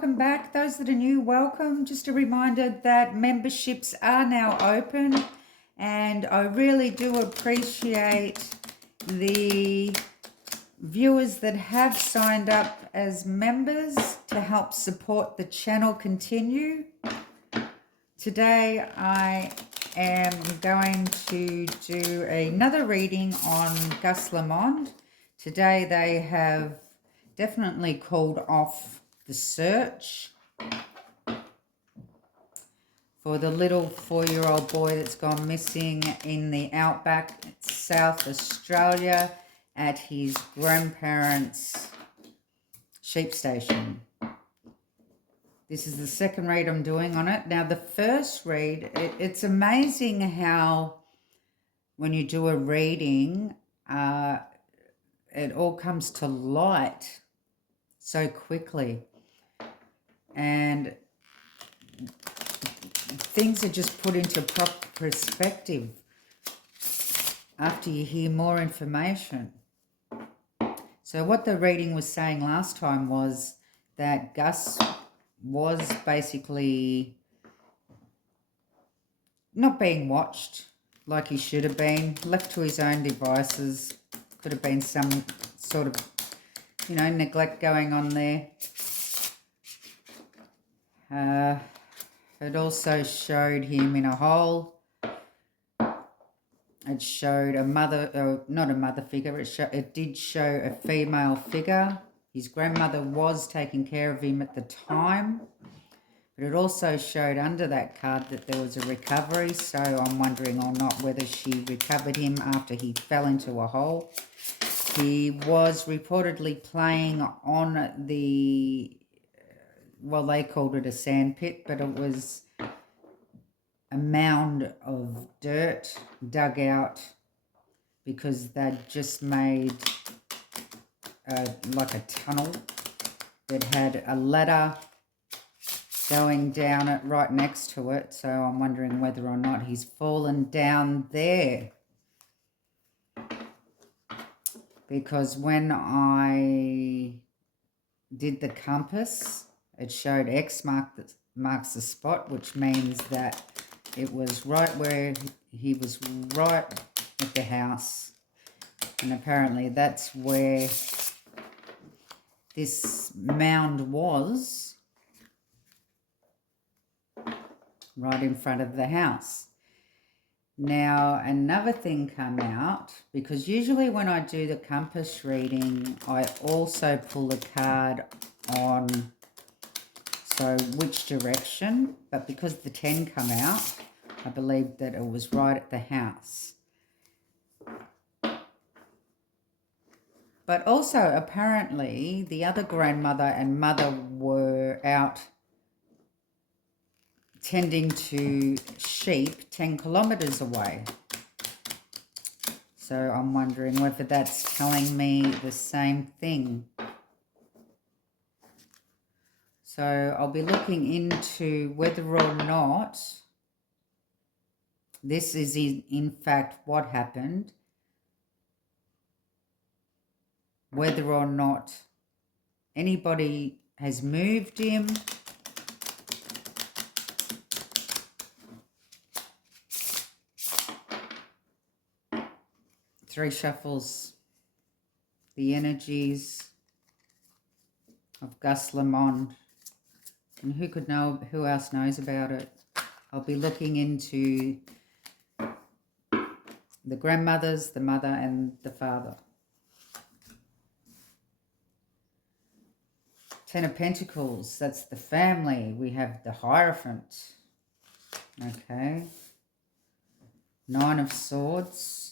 welcome back. Those that are new, welcome. Just a reminder that memberships are now open, and I really do appreciate the viewers that have signed up as members to help support the channel continue. Today I am going to do another reading on GUS LAMONT. Today they have definitely called off the search for the little 4-year-old boy that's gone missing in the outback, South Australia, at his grandparents' sheep station. This is the second read I'm doing on it. Now the first read, it's amazing how when you do a reading, it all comes to light so quickly, and things are just put into proper perspective after you hear more information. So what the reading was saying last time was that Gus was basically not being watched like he should have been, left to his own devices. Could have been some sort of, neglect going on there. It also showed him in a hole. It showed a mother, not a mother figure, it did show a female figure. His grandmother was taking care of him at the time, but it also showed under that card that there was a recovery, so I'm wondering or not whether she recovered him after he fell into a hole. He was reportedly playing on the, well, they called it a sand pit, but it was a mound of dirt dug out because they'd just made like a tunnel that had a ladder going down it right next to it. So I'm wondering whether or not he's fallen down there. Because when I did the compass, it showed X marks the spot, which means that it was right where he was, right at the house. And apparently that's where this mound was, right in front of the house. Now, another thing come out, because usually when I do the compass reading, I also pull a card on, so which direction, but because the 10 come out, I believe that it was right at the house. But also, apparently, the other grandmother and mother were out tending to sheep 10 kilometres away. So I'm wondering whether that's telling me the same thing. So I'll be looking into whether or not this is in fact what happened, whether or not anybody has moved him, three shuffles, the energies of GUS LAMONT, and who else knows about it. I'll be looking into the grandmothers, the mother and the father. 10 of Pentacles, that's the family. We have the Hierophant. Okay. 9 of Swords.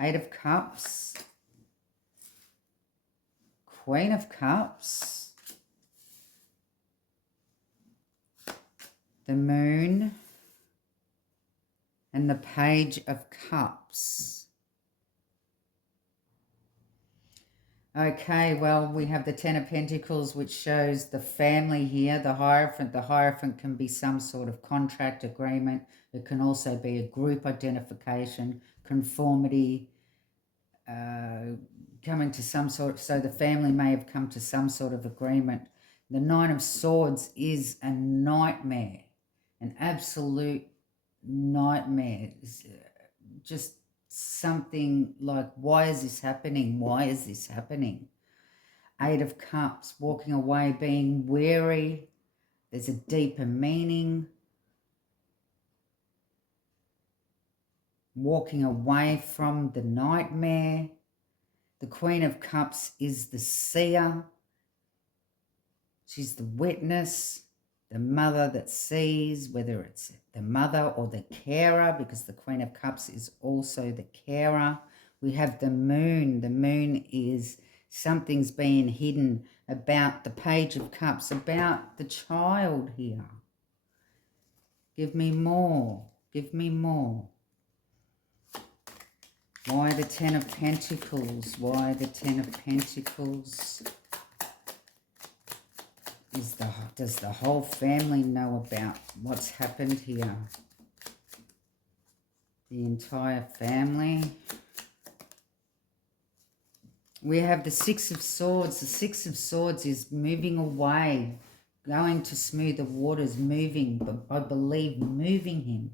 8 of Cups. Queen of Cups. The Moon. And the Page of Cups. Okay, well, we have the 10 of Pentacles, which shows the family here, the Hierophant. The Hierophant can be some sort of contract agreement. It can also be a group identification, conformity, coming to some sort of, so the family may have come to some sort of agreement The Nine of Swords is a nightmare, an absolute nightmare. It's just something like, why is this happening? Why is this happening? Eight of Cups, walking away, being wary. There's a deeper meaning. Walking away from the nightmare. The Queen of Cups is the seer. She's the witness, the mother that sees, whether it's the mother or the carer, because the Queen of Cups is also the carer. We have the moon. The moon is something's being hidden about the Page of Cups, about the child here. Give me more. Give me more. Why the Ten of Pentacles? Why the Ten of Pentacles? Does the whole family know about what's happened here? The entire family. We have the Six of Swords. The Six of Swords is moving away, going to smoother waters, moving, but I believe moving him.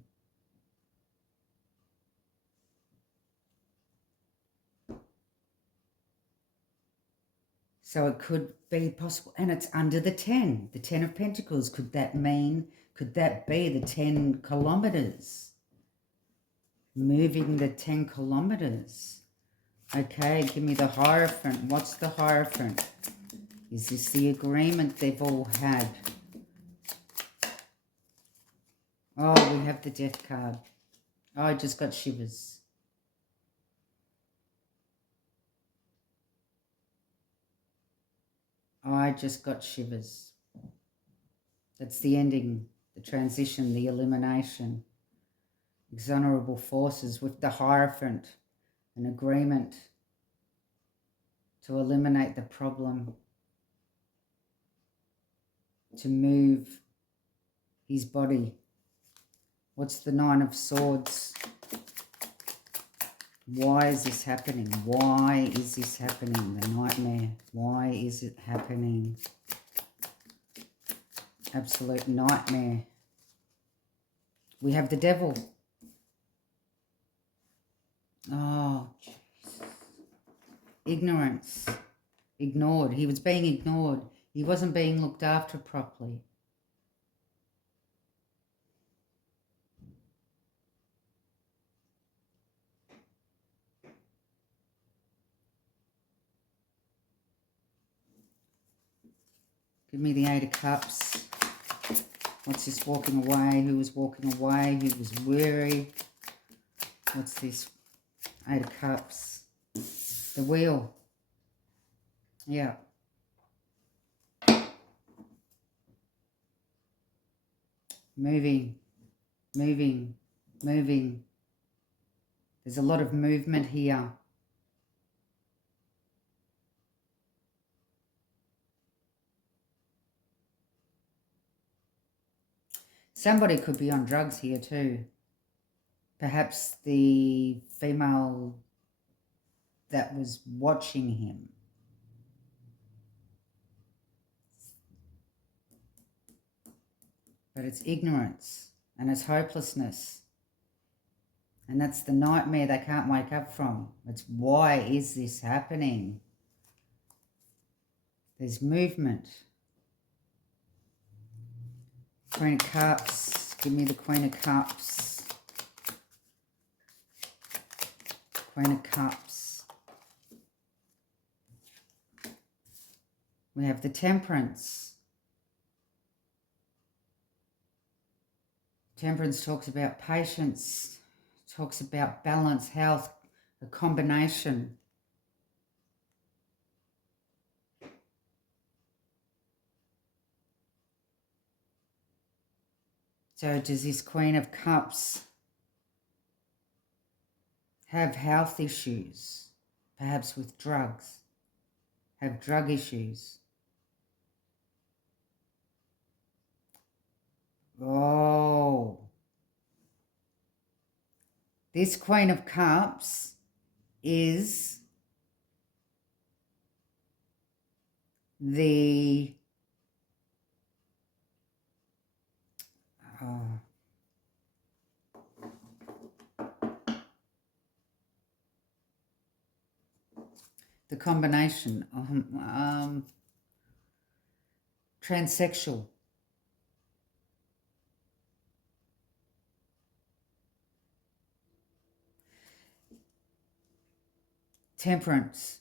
So it could be possible, and it's under the 10 of Pentacles. Could that be the 10 kilometers? Moving the 10 kilometers. Okay, give me the Hierophant. What's the Hierophant? Is this the agreement they've all had? Oh, we have the Death card. Oh, I just got shivers. I just got shivers. That's the ending, the transition, the elimination. Exonerable forces with the Hierophant. An agreement to eliminate the problem. To move his body. What's the Nine of Swords? Why is this happening? Why is this happening? The nightmare. Why is it happening? Absolute nightmare. We have the Devil. Oh, jeez. Ignorance. Ignored. He was being ignored. He wasn't being looked after properly. Give me the Eight of Cups. What's this walking away? Who was walking away? Who was weary? What's this? Eight of Cups. The Wheel. Yeah. Moving. Moving. Moving. There's a lot of movement here. Somebody could be on drugs here too. Perhaps the female that was watching him. But it's ignorance and it's hopelessness. And that's the nightmare they can't wake up from. It's why is this happening? There's movement. Queen of Cups. Give me the Queen of Cups. Queen of Cups. We have the Temperance. Temperance talks about patience, talks about balance, health, a combination. So does this Queen of Cups have health issues, perhaps with drugs, have drug issues? Oh, this Queen of Cups is the the combination, transsexual, temperance,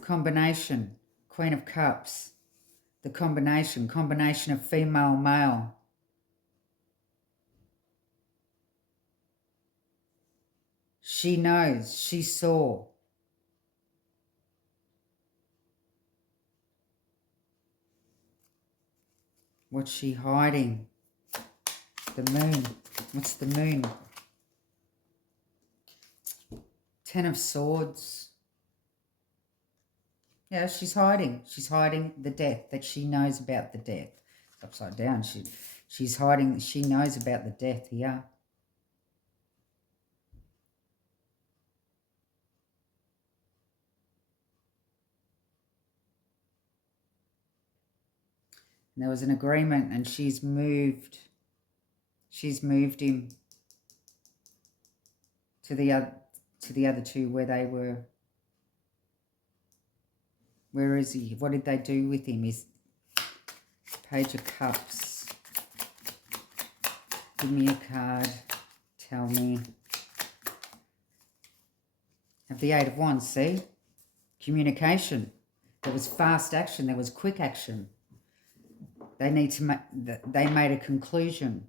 combination, Queen of Cups, the combination of female, male. She knows, she saw. What's she hiding? The moon. What's the moon? Ten of Swords. Yeah, she's hiding. She's hiding the death, that she knows about the death. It's upside down. She's hiding, she knows about the death here. And there was an agreement, and she's moved him to the other two where they were. Where is he? What did they do with him? Is Page of Cups. Give me a card. Tell me. Have the Eight of Wands, see? Communication. There was fast action. There was quick action. They need to they made a conclusion.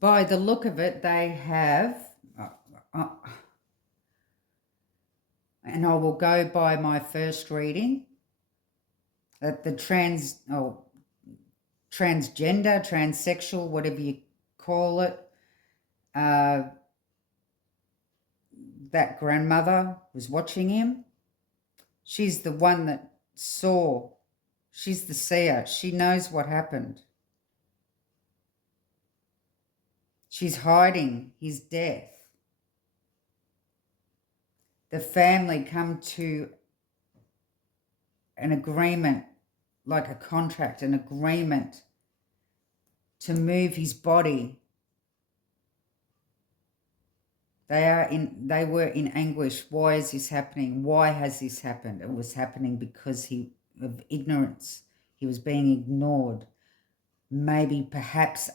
By the look of it, they have, and I will go by my first reading, that the transgender, transsexual, whatever you call it, that grandmother was watching him. She's the one that saw. She's the seer. She knows what happened. She's hiding his death. The family come to an agreement, like a contract, an agreement to move his body. They were in anguish. Why is this happening? Why has this happened? It was happening because of ignorance. He was being ignored. Maybe perhaps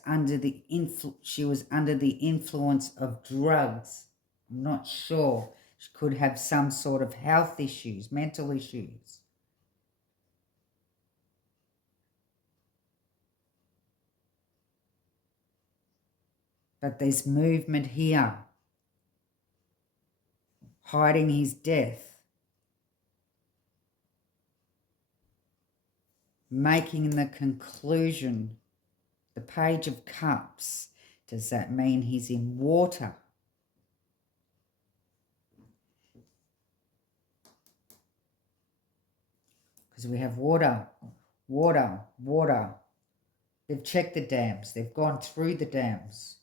she was under the influence of drugs. I'm not sure. She could have some sort of health issues, mental issues. But there's movement here. Hiding his death. Making the conclusion. The Page of Cups. Does that mean he's in water? Because we have water, water, water. They've checked the dams. They've gone through the dams.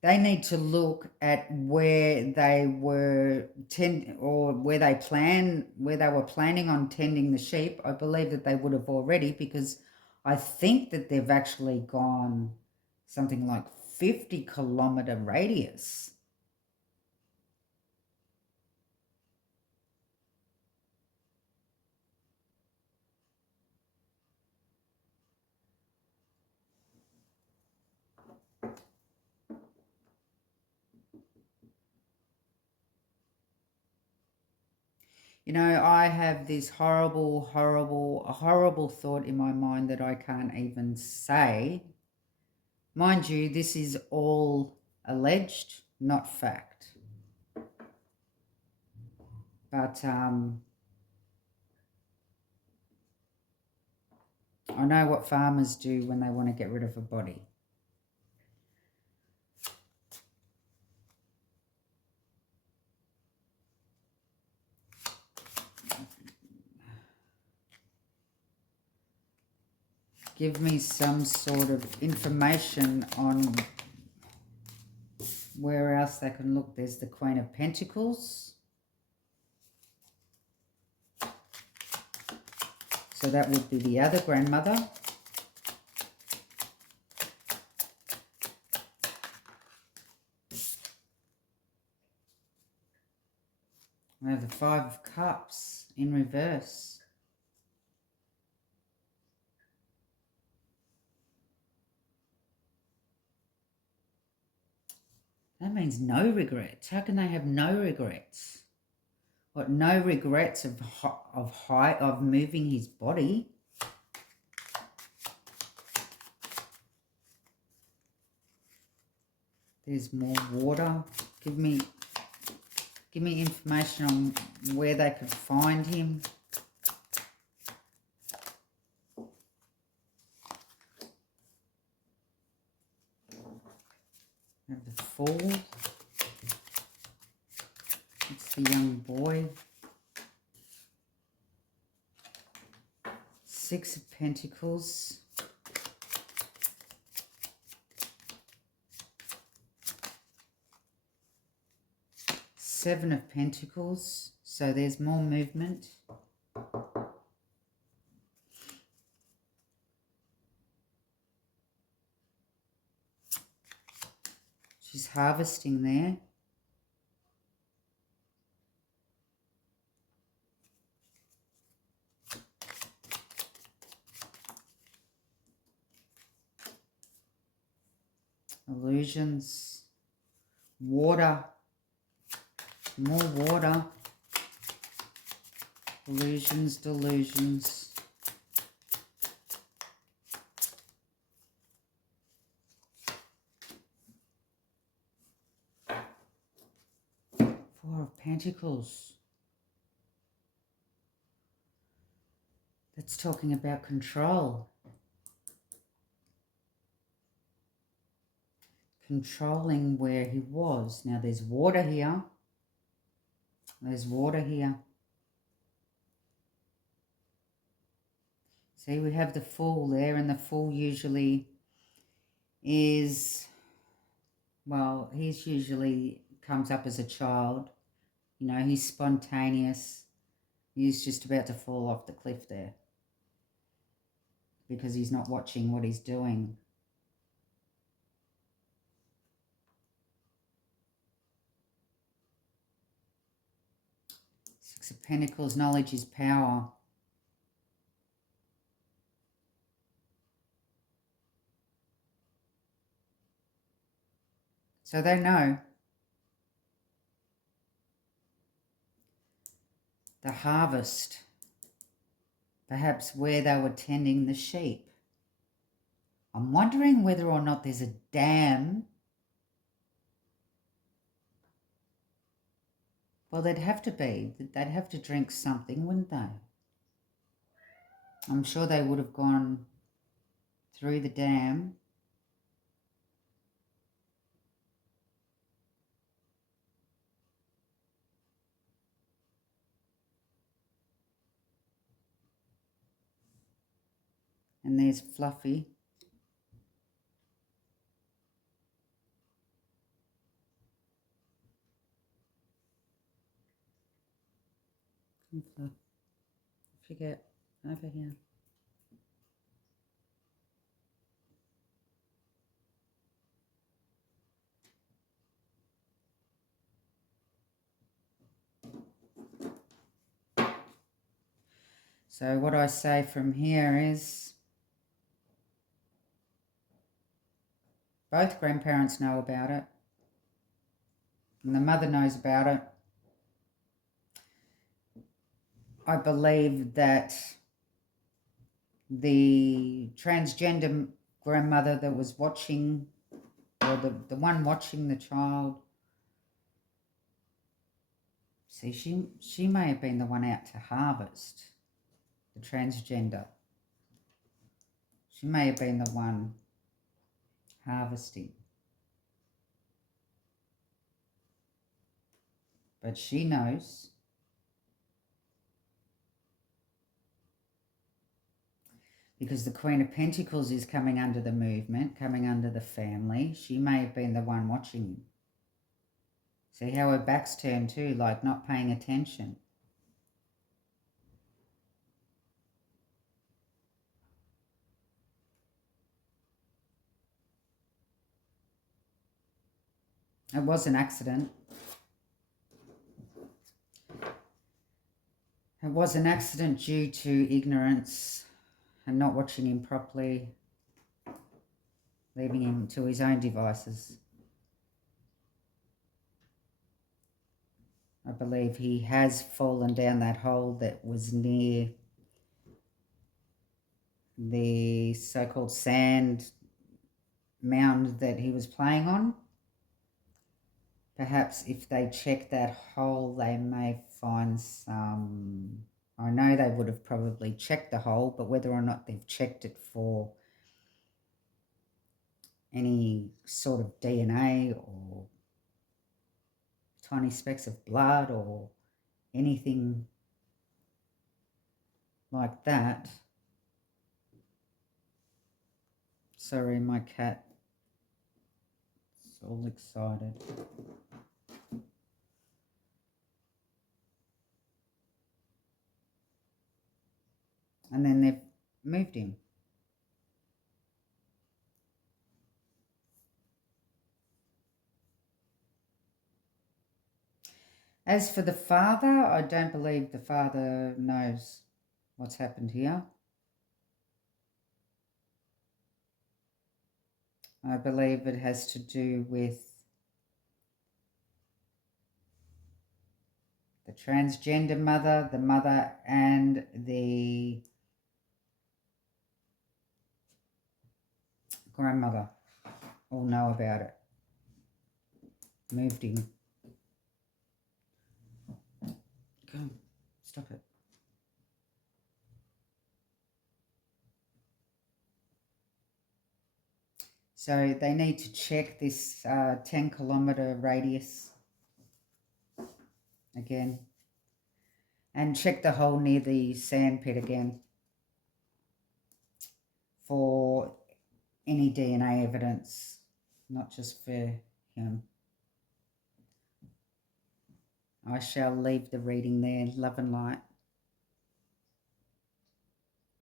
They need to look at where they were where they were planning on tending the sheep. I believe that they would have already, because I think that they've actually gone something like 50-kilometer radius. You know, I have this horrible, horrible, horrible thought in my mind that I can't even say. Mind you, this is all alleged, not fact. But I know what farmers do when they want to get rid of a body. Give me some sort of information on where else they can look. There's the Queen of Pentacles. So that would be the other grandmother. We have the Five of Cups in reverse. That means no regrets. How can they have no regrets? What, no regrets of moving his body? There's more water. Give me information on where they could find him. We have the Fool. It's the young boy. Six of Pentacles. Seven of Pentacles. So there's more movement. She's harvesting there. Illusions. Water. More water. Illusions, delusions. Four of Pentacles. That's talking about control. Controlling where he was. Now there's water here. There's water here. See, we have the Fool there, and the Fool usually is, well, he's usually comes up as a child. You know, he's spontaneous. He's just about to fall off the cliff there because he's not watching what he's doing. Six of Pentacles, knowledge is power. So they know. The harvest. Perhaps where they were tending the sheep. I'm wondering whether or not there's a dam. Well, there'd have to be. They'd have to drink something, wouldn't they? I'm sure they would have gone through the dam. And there's Fluffy. Forget over here. So what I say from here is both grandparents know about it. And the mother knows about it. I believe that the transgender grandmother that was watching, or the one watching the child, see, she may have been the one out to harvest, the transgender. She may have been the one harvesting. But she knows. Because the Queen of Pentacles is coming under the movement, coming under the family. She may have been the one watching him. See how her back's turned too, like not paying attention. It was an accident. It was an accident due to ignorance and not watching him properly, leaving him to his own devices. I believe he has fallen down that hole that was near the so-called sand mound that he was playing on. Perhaps if they check that hole, they may find some... I know they would have probably checked the hole, but whether or not they've checked it for any sort of DNA or tiny specks of blood or anything like that. Sorry, my cat is all excited. And then they've moved him. As for the father, I don't believe the father knows what's happened here. I believe it has to do with the transgender mother, the mother and the grandmother all know about it. Moved him. Go on, stop it. So they need to check this 10-kilometre radius again. And check the hole near the sand pit again for any DNA evidence, not just for him. I shall leave the reading there. Love and light.